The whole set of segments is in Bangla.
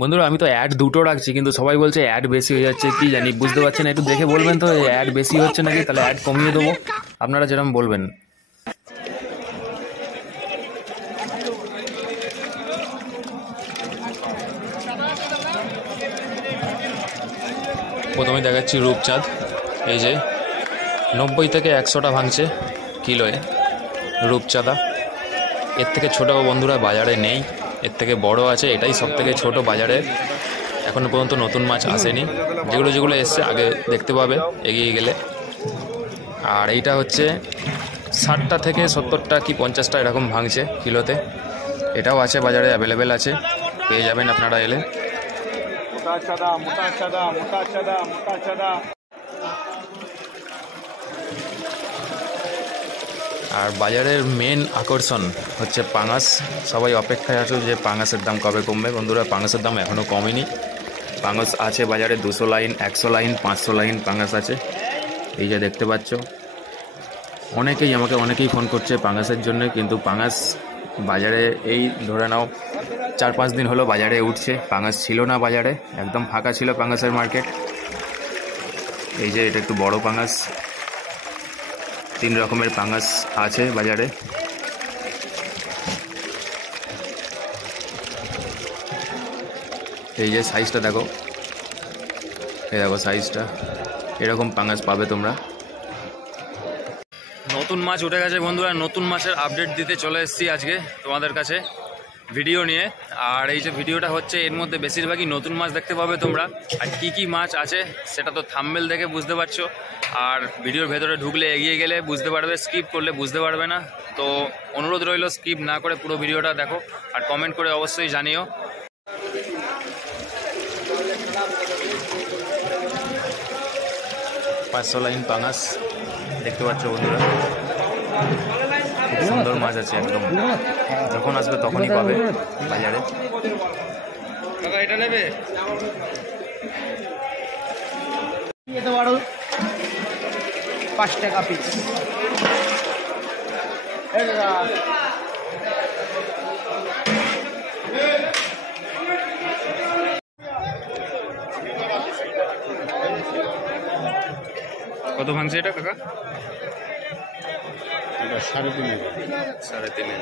বন্ধুরা আমি তো অ্যাড দুটো রাখছি, কিন্তু সবাই বলছে অ্যাড বেশি হয়ে যাচ্ছে, কি জানি বুঝতে পারছি না। একটু দেখে বলবেন তো অ্যাড বেশি হচ্ছে নাকি, তাহলে অ্যাড কমিয়ে দেবো, আপনারা যেরকম বলবেন। প্রথমে দেখাচ্ছি রূপচাঁদ, এই যে 90 থেকে 100টা ভাঙছে কিলোয় রূপচাঁদা। এর থেকে ছোটো বন্ধুরা বাজারে নেই, এর থেকে বড় আছে, এটাই সব থেকে ছোটো বাজারে। এখনও পর্যন্ত নতুন মাছ আসেনি, যেগুলো এসছে আগে দেখতে পাবে এগিয়ে গেলে। আর এইটা হচ্ছে 60টা থেকে 70টা কি 50টা এরকম ভাঙছে কিলোতে। এটাও আছে বাজারে, অ্যাভেলেবেল আছে, পেয়ে যাবেন আপনারা এলে। আর বাজারের মেন আকর্ষণ হচ্ছে পাঙাশ। সবাই অপেক্ষায় আছে যে পাঙাশের দাম কবে কমবে। বন্ধুরা পাঙাশের দাম এখনও কমেনি। পাঙাশ আছে বাজারে 200 লাইন, 100 লাইন, 500 লাইন পাঙাশ আছে, এই যে দেখতে পাচ্ছ। অনেকেই ফোন করছে পাঙাশের জন্য, কিন্তু পাঙাশ বাজারে এই ধরে নাও 4-5 দিন হলো বাজারে উঠছে। পাঙাশ ছিল না বাজারে, একদম ফাঁকা ছিল পাঙাশের মার্কেট। এই যে এটা একটু বড় পাঙাশ, 3 রকমের পাঙাশ আছে বাজারে। এই যে সাইজটা দেখো, এই দেখো সাইজটা, এরকম পাঙাশ পাবে তোমরা। নতুন মাছ উঠে গেছে বন্ধুরা, নতুন মাছের আপডেট দিতে চলে এসেছি আজকে তোমাদের কাছে ভিডিও নিয়ে। আর এই যে ভিডিওটা হচ্ছে, এর মধ্যে বেশিরভাগই নতুন মাছ দেখতে পাবে তোমরা। আর কি মাছ আছে সেটা তো থাম্বনেল দেখে বুঝতে পারছো, আর ভিডিওর ভেতরে ঢুকলে এগিয়ে গেলে বুঝতে পারবে, স্কিপ করলে বুঝতে পারবে না। তো অনুরোধ রইল স্কিপ না করে পুরো ভিডিওটা দেখো, আর কমেন্ট করে অবশ্যই জানিও। 500 লাইন পাঙাশ দেখতে পাচ্ছ বন্ধুরা, খুব সুন্দর মাছ আছে একদম। যখন আসবে তখনই পাবে বাজারে। এটা নেবে 5 টাকা পিস। কত ভাঙছে এটা কাকা? 3.5।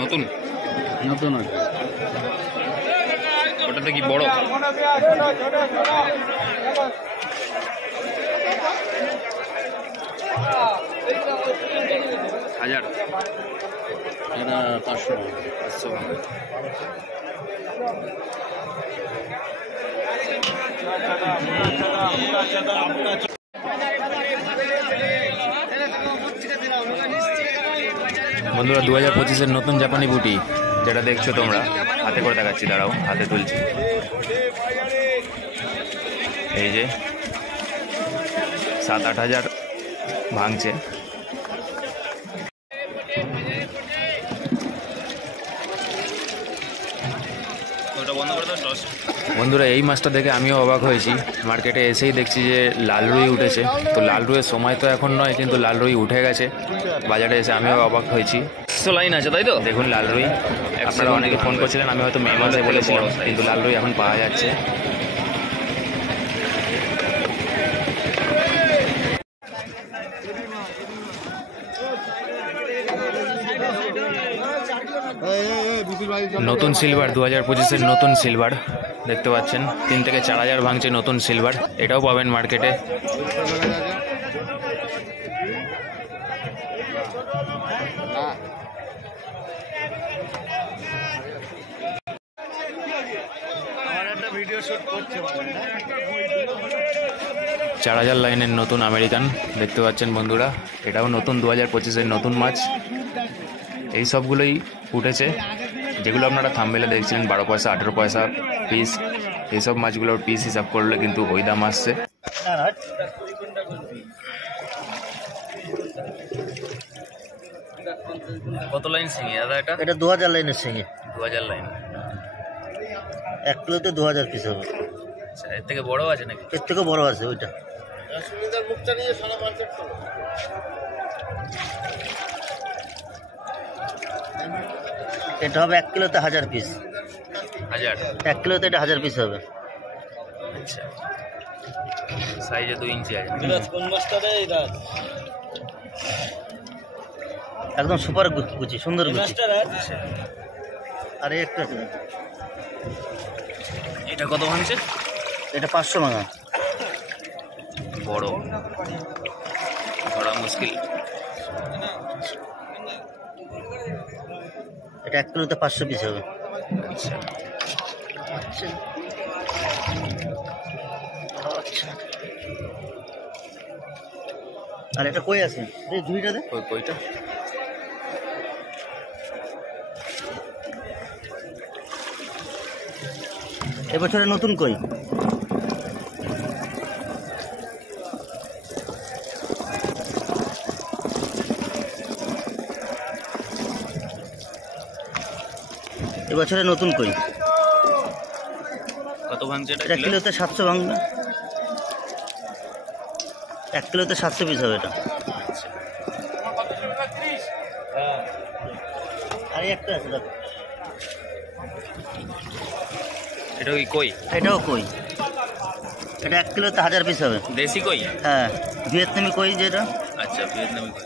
নতুন ওটাতে কি বড়? হাজার, এটা 500। বন্ধুরা 2025-এর নতুন জাপানি বুটি যেটা দেখছো তোমরা, হাতে করে দেখাচ্ছি, দাঁড়াও হাতে তুলছি। এই যে 7-8 হাজার ভাঙছে। বন্ধুরা এই মাছটা দেখে আমিও অবাক হয়েছি, মার্কেটে এসেই দেখছি যে লাল রুই উঠেছে। তো লাল রুইয়ের সময় তো এখন নয়, কিন্তু লাল রুই উঠে গেছে বাজারে এসে, আমিও অবাক হয়েছি। 100 লাইন আছে তাই তো? দেখুন লাল রুই, আপনারা অনেকে ফোন করছিলেন, আমি হয়তো মে মাসে বলেছিলাম, কিন্তু লাল রুই এখন পাওয়া যাচ্ছে। নতুন সিলভার 2025-এর নতুন সিলভার দেখতে পাচ্ছেন, 3 থেকে 4 হাজার ভাঙছে নতুন সিলভার, এটাও পাবেন মার্কেটে। ভিডিও শুট করছে 4000 লাইনের নতুন আমেরিকান দেখতে পাচ্ছেন বন্ধুরা, এটাও নতুন 2025-এর নতুন মাছ। এই সবগুলোই উঠেছে, যেগুলো আপনারা থাম্বনেলে দেখছিলেন 12 পয়সা 18 পয়সা পিস, এইসব মাছগুলোর পিস হিসাব করলে কিন্তু ওই দাম আসছে। কত লাইন শিঙি দাদা এটা? এটা 2000 লাইনের শিঙি। 2000 লাইন, 1 কিলোতে 2000 পিস হবে। আচ্ছা, এর থেকে বড় আছে নাকি? এর থেকে বড় আছে ওইটা। মুখটা নিয়ে সারা মার্কেট এটা হবে 1 কিলোতে 1000 পিস। 1000? 1 কিলোতে এটা 1000 পিস হবে। আচ্ছা, সাইজে 2 ইঞ্চি আছে। কোন মাছটা রে এটা? একদম সুপার গুচি, সুন্দর গুচি। মাছটা রে? আর এই একটা আছে। এটা কত ভাঙছে? এটা 500 ভাঙা। বড়, ধরা মুশকিল। এটা 1 কিলোতে 500 পিস হবে। আচ্ছা, আর এটা কই আছে? এই ঝুড়িটা দে। কইটা এবছরে নতুন কই। এবছরে নতুন কই। কত ভাঙছে এটা? এটা কিলোতে 700 ভাঙবে। 1 কিলোতে 700 পিস হবে এটা। আর এই একটা আছে দেখো। এটা কি কই? এটাও কই। এটা 1 কিলোতে 1000 পিস হবে। দেশি কই? হ্যাঁ, ভিয়েতনামি কই যেটা। আচ্ছা, ভিয়েতনামি কই।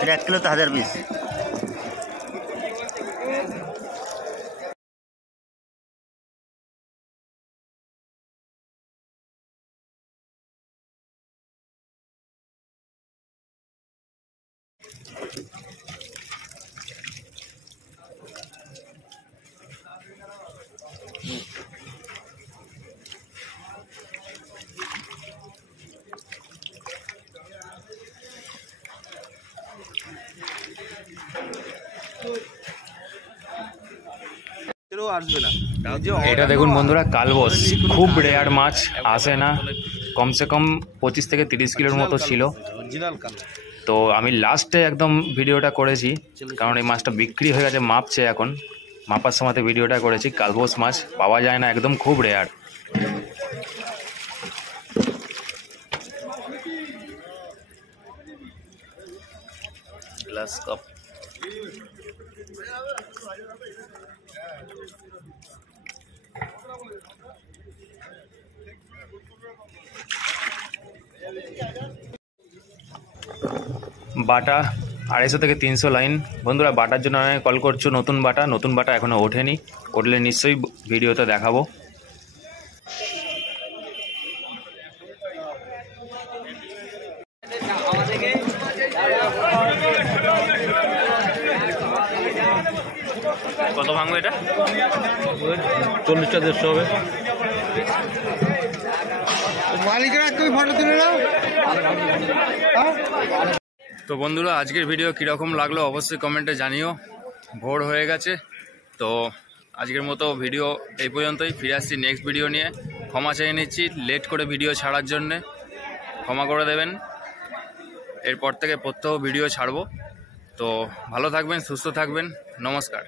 এটা 1 কিলোতে 1000 পিস। এটা দেখুন বন্ধুরা, কালবোস, খুব রেয়ার মাছ, আসে না। কমসে কম 25 থেকে 30 কিলোর মতো ছিল। তো আমি লাস্টে একদম ভিডিওটা করেছি, কারণ এই মাছটা বিক্রি হয়ে গেছে, মাপছে এখন। মাপার সময়তে ভিডিওটা করেছি। কালবোস মাছ পাওয়া যায় না, একদম খুব রেয়ার। Glass cup. বাটা 250 থেকে 300 লাইন। বন্ধুরা, বাটার জন্য আমি কল করছো। নতুন বাটা এখনও ওঠেনি। উঠলে নিশ্চয়ই ভিডিওতে দেখাবো। কত ভাঙবো এটা? 40টা 150 হবে। মালিকেরা কই ফটো তুলে নাও। তো বন্ধুরা, আজকের ভিডিও কীরকম লাগলো অবশ্যই কমেন্টে জানিও। ভোর হয়ে গেছে, তো আজকের মতো ভিডিও এই পর্যন্তই। ফিরে আসছি নেক্সট ভিডিও নিয়ে। ক্ষমা চেয়ে নিচ্ছি লেট করে ভিডিও ছাড়ার জন্যে, ক্ষমা করে দেবেন। এরপর থেকে প্রত্যহ ভিডিও ছাড়বো। তো ভালো থাকবেন, সুস্থ থাকবেন, নমস্কার।